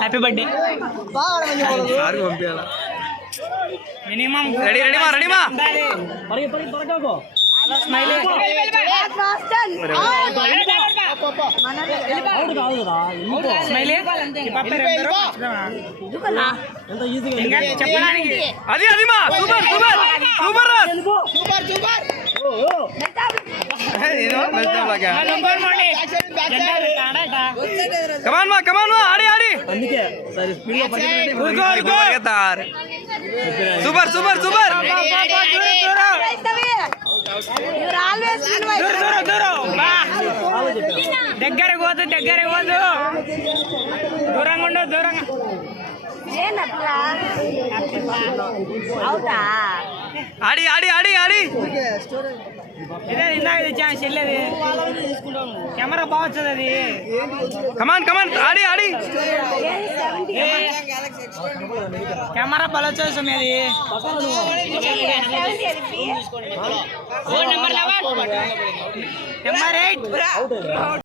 happy birthday minimum ready ready మా ready మా smile చెప్పడానికి అది అది మా super super super super super come on మా ఆడి ఆడి సూపర్ సూపర్ సూపర్ దగ్గర పోదు దూరంగా ఉండవు దూరంగా ఆడి ఆడి ఆడి ఆడి ఇదే ఇందాక తెచ్చాను చెల్లేది కెమెరా బాగుంది అది కమాన్ కమాన్ ఆడి ఆడి కెమెరా బల చూసాం అది నెంబర్ 8